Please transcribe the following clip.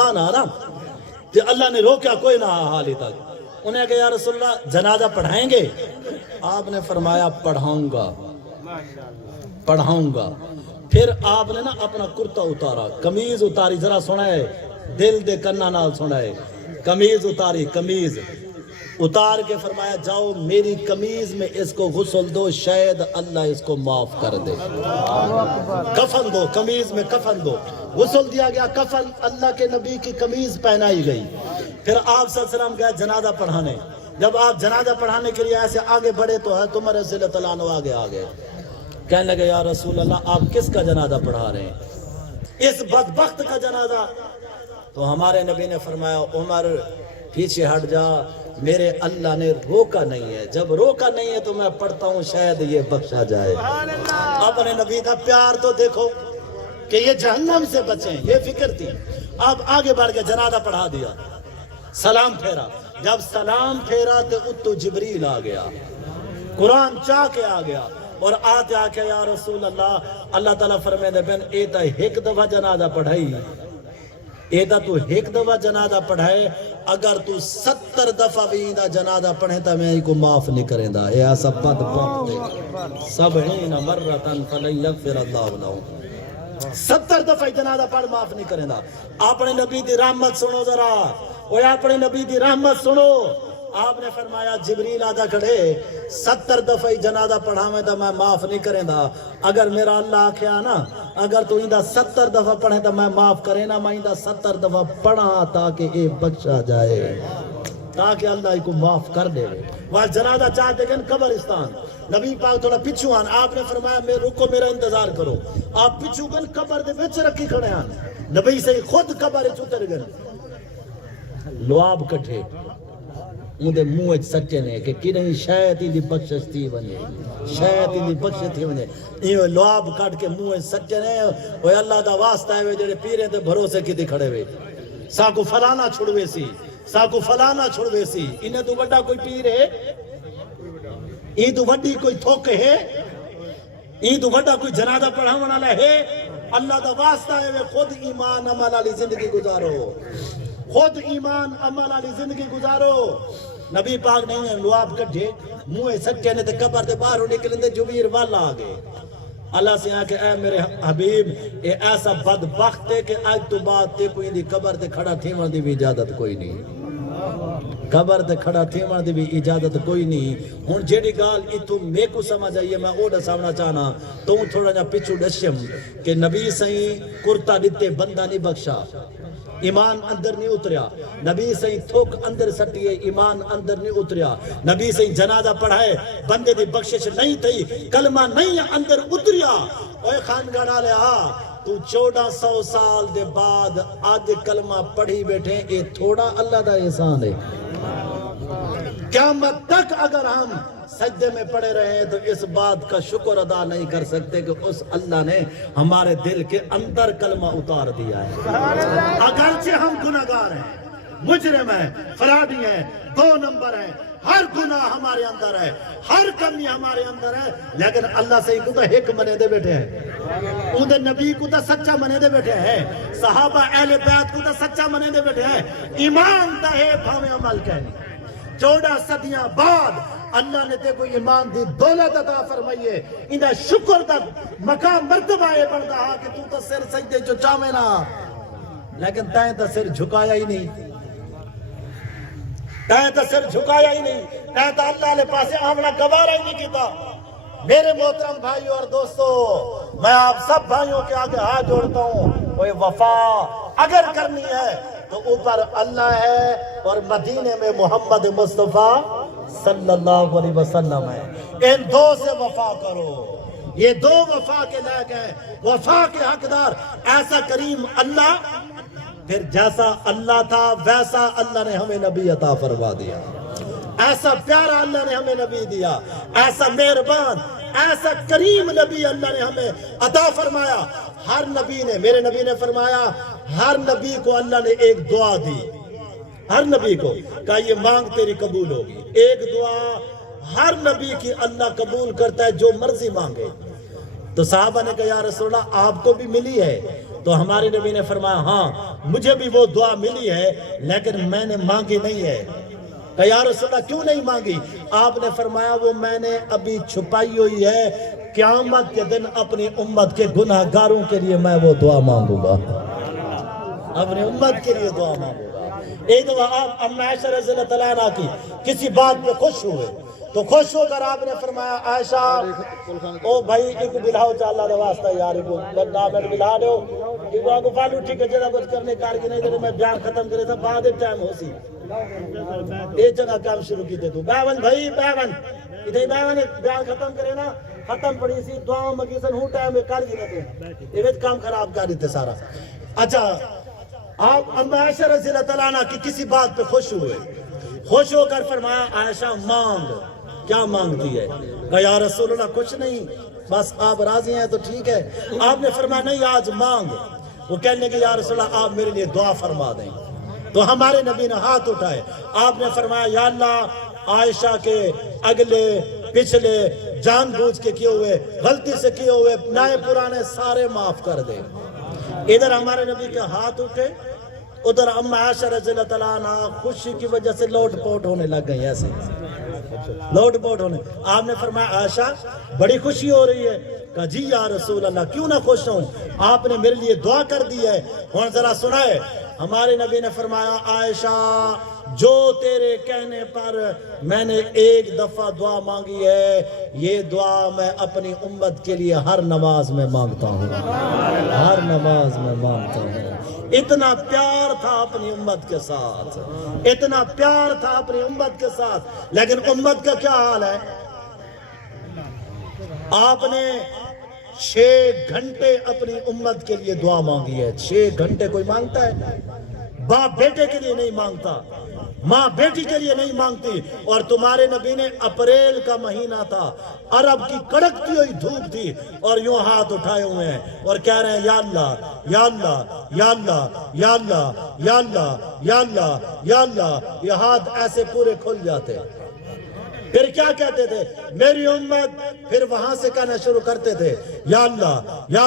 آنا نا کہ اللہ نے روکا کوئی نہ حالی تک انہیں کہا یا رسول اللہ جنازہ پڑھائیں گے آپ نے فرمایا پڑھاؤں گا پھر آپ نے نا اپنا کرتا اتارا قمیض اتاری ذرا سنائے دل دے کنہ نال سنائے قمیض اتاری قمیض اتار کے فرمایا جاؤ میری قمیض میں اس کو غسل دو شاید اللہ اس کو معاف کر دے کفن دو قمیض میں کفن دو غسل دیا گیا کفن اللہ کے نبی کی قمیض پہنائی گئی پھر آپ صلی اللہ علیہ وسلم گئے جنازہ پڑھانے جب آپ جنازہ پڑھانے کے لیے ایسے آگے بڑھے تو ہے تمہارے رضی اللہ عنہ آگے کہنے لگے یا رسول اللہ آپ کس کا جنازہ پڑھا رہے ہیں اس بدبخت کا جنازہ تو ہمارے نبی نے فرمایا عمر پیچھے ہٹ جا میرے اللہ نے روکا نہیں ہے جب روکا نہیں ہے تو میں پڑھتا ہوں شاید یہ بخشا جائے اپنے نبی کا پیار تو دیکھو کہ یہ جہنم سے بچیں یہ فکر تھی اب آگے بڑھ کے جنازہ پڑھا دیا سلام پھیرا جب سلام پھیرا تو اتو جبریل آ گیا قرآن چاہ کے آ گیا اور آتے آ کے یا رسول اللہ تعالیٰ فرمائے دے بین ایتا ایک دفعہ جنازہ پڑھائی ایتا تو ایک دفعہ جنازہ پڑھائے اگر تو 70 دفعہ بھی ایدہ جنازہ پڑھے تا میں ہی کو معاف نہیں کریں دا اے ایسا بد بخت ہے 70 مرتن فلن یغفر اللہ لہم 70 دفعہ جنازہ پڑھ معاف نہیں کریں دا اپنے نبی دی رحمت سنو ذرا اور اپنے نبی دی رحمت سنو آپ نے فرمایا جبریل آدھا کھڑے 70 دفعہ جنازہ پڑھاویں تو میں معاف نہیں کریں دا اگر میرا اللہ آکھیا نا اگر تو ایندہ 70 دفعہ پڑھیں تو میں معاف کریں نا میں ایندہ 70 دفعہ پڑھا تاکہ اے بخشا جائے تاکہ اللہ کو معاف کر دے وہ جنازہ چاہتے گئے قبرستان نبی پاک تھوڑا پچھو آن آپ نے فرمایا میں رکو میرا انتظار کرو آپ پچھو گئے قبر دے بیچ رکھی کھڑے آن نبی سے خود قبر چوتر گئے لواب کٹھے اندھے موج سچے نے کہ کنہیں شاید ہی دی بخشش تھی بنے شاید ہی دی بخشش تھی بنے یہ لواب کٹ کے موج سچے نے وہ اللہ دا واسطہ ہے جڑے پیرے تے بھروسے کی دی کھڑے ہوئے ساکو فلانا چھڑوے سی ساکو فلانا چھڑوے سی انہیں تو بڑا کوئی پیر ہے این تو وڈی کوئی تھوک ہے این تو وڈا کوئی جنازہ پڑھاونا لے ہے اللہ دا واسطہ ہے خود ایمان عمل علی زندگی گزارو خود ایمان عمل علی زندگی گزارو نبی پاک نے لواب کٹھے موئے سچے نے تے قبر دے باہر نکلن دے جبیر والا آگے اللہ سے آکے اے میرے حبیب اے ایسا بدبخت ہے کہ آج تو بات تے کوئی دی قبر تے کھڑا تھیمن دی بھی اجازت کوئی نہیں قبر تے کھڑا تھیمن دی بھی اجازت کوئی نہیں ہن جیڑی گال اتو میں کو سمجھ آئیے میں اوڑا سامنا چاہنا تو تھوڑا جا پچھو ڈشم کہ نبی سائیں کرتا دیتے بندہ نہیں بخشا ایمان اندر نہیں اتریا نبی سے تھوک اندر سٹیے ایمان اندر نہیں اتریا نبی سے جنازہ پڑھائے بندے دی بخشش نہیں تھی کلمہ نہیں اندر اتریا اوے خانگاہ لیا تو 1400 سال دے بعد آج کلمہ پڑھی بیٹھے اے تھوڑا اللہ دا احسان ہے قیامت تک اگر ہم سجدے میں پڑے رہے تو اس بات کا شکر ادا نہیں کر سکتے کہ اس اللہ نے ہمارے دل کے اندر کلمہ اتار دیا ہے اگرچہ ہم گناہگار ہیں مجرم ہیں فرادی ہیں 2 نمبر ہیں ہر گناہ ہمارے اندر ہے ہر کمی ہمارے اندر ہے لیکن اللہ سے کو تو ایک منے دے بیٹھے ہیں اندھے نبی کو تو سچا منے دے بیٹھے ہیں صحابہ اہل بیت کو تو سچا منے دے بیٹھے ہیں ایمان تا ہے بھاویں عمل کہنی 14 صدیاں بعد اللہ نے تے کوئی ایمان دی دولت عطا فرمائیے اندھا شکر دا مقام مرتبہ یہ بڑھتا ہے کہ تو سر سجدے جو چاہمیں نا لیکن تائیں تا سر جھکایا ہی نہیں تائیں تا سر جھکایا ہی نہیں تائیں تا اللہ نے پاسے آمنا گوارا ہی نہیں کیتا میرے محترم بھائیوں اور دوستو میں آپ سب بھائیوں کے آگے ہاتھ جوڑتا ہوں کوئی وفا اگر کرنی ہے تو اوپر اللہ ہے اور مدینے میں محمد مصطفیٰ صلی اللہ علیہ وسلم ہے ان 2 سے وفا کرو یہ 2 وفا کے لائق ہیں وفا کے حقدار ایسا کریم اللہ پھر جیسا اللہ تھا ویسا اللہ نے ہمیں نبی عطا فرما دیا ایسا پیارا اللہ نے ہمیں نبی دیا ایسا مہربان ایسا کریم نبی اللہ نے ہمیں عطا فرمایا ہر نبی نے میرے نبی نے فرمایا ہر نبی کو اللہ نے ایک دعا دی ہر نبی کو کہا یہ مانگ تیری قبول ہوگی ایک دعا ہر نبی کی اللہ قبول کرتا ہے جو مرضی مانگے تو صحابہ نے کہا یا رسول اللہ آپ کو بھی ملی ہے تو ہمارے نبی نے فرمایا ہاں مجھے بھی وہ دعا ملی ہے لیکن میں نے مانگی نہیں ہے۔ کہ یا رسول اللہ کیوں نہیں مانگی؟ آپ نے فرمایا وہ میں نے ابھی چھپائی ہوئی ہے، قیامت کے دن اپنی امت کے گناہ گاروں کے لیے میں وہ دعا مانگوں گا، اپنی امت کے لیے دعا مانگوں گا۔ ایک دفعہ آپ ام عائشہ رضی اللہ عنہ کی کسی بات پہ خوش ہوئے تو خوش ہو کر آپ نے فرمایا عائشہ او بھائی ایک بلاؤ چالا دا واسطہ یار کو بندہ میں بلا دو ایک کو فالو ٹھیک ہے جدا کچھ کرنے کار کی نہیں دے میں بیان ختم کرے تھا بعد ٹائم ہو سی ایک جگہ کام شروع کی دے تو باون بھائی باون ادھر باون بیان ختم کرے نا ختم پڑی سی دعاؤں مگیسن ہوں ٹائم میں کار کی نہیں تو یہ کام خراب کر دیتے سارا۔ اچھا آپ ام عائشہ رضی اللہ عنہ کی کسی بات پہ خوش ہوئے، خوش ہو کر فرمایا عائشہ مانگ، کیا مانگتی ہے؟ کہ یا رسول اللہ کچھ نہیں بس آپ راضی ہیں تو ٹھیک ہے۔ آپ نے فرمایا نہیں آج مانگ۔ وہ کہنے کہ یا رسول اللہ آپ میرے لیے دعا فرما دیں۔ تو ہمارے نبی نے ہاتھ اٹھائے، آپ نے فرمایا یا اللہ عائشہ کے اگلے پچھلے جان بوجھ کے کیے ہوئے غلطی سے کیے ہوئے نئے پرانے سارے معاف کر دے۔ ادھر ہمارے نبی کے ہاتھ اٹھے، ادھر ام عائشہ رضی اللہ عنہ خوشی کی وجہ سے لوٹ پوٹ ہونے لگ گئی، ایسے لوٹ پوٹ ہونے۔ آپ نے فرمایا عائشہ بڑی خوشی ہو رہی ہے؟ کہا جی یا رسول اللہ کیوں نہ خوش ہوں، آپ نے میرے لیے دعا کر دی ہے۔ اور ذرا سنائے ہمارے نبی نے فرمایا عائشہ جو تیرے کہنے پر میں نے ایک دفعہ دعا مانگی ہے یہ دعا میں اپنی امت کے لیے ہر نماز میں مانگتا ہوں، ہر نماز میں مانگتا ہوں۔ اتنا پیار تھا اپنی امت کے ساتھ، اتنا پیار تھا اپنی امت کے ساتھ۔ لیکن امت کا کیا حال ہے؟ آپ نے 6 گھنٹے اپنی امت کے لیے دعا مانگی ہے۔ 6 گھنٹے کوئی مانگتا ہے؟ باپ بیٹے کے لیے نہیں مانگتا، ماں بیٹی کے لیے نہیں مانگتی۔ اور تمہارے نبی نے اپریل کا مہینہ تھا، عرب کی کڑکتی ہوئی دھوپ تھی اور یوں ہاتھ اٹھائے ہوئے ہیں اور کہہ رہے ہیں یا اللہ یا اللہ یا اللہ یا اللہ یا اللہ یا اللہ یا اللہ۔ یہ ہاتھ ایسے پورے کھل جاتے۔ پھر کیا کہتے تھے؟ میری امت، پھر وہاں سے کہنا شروع کرتے تھے یا اللہ یا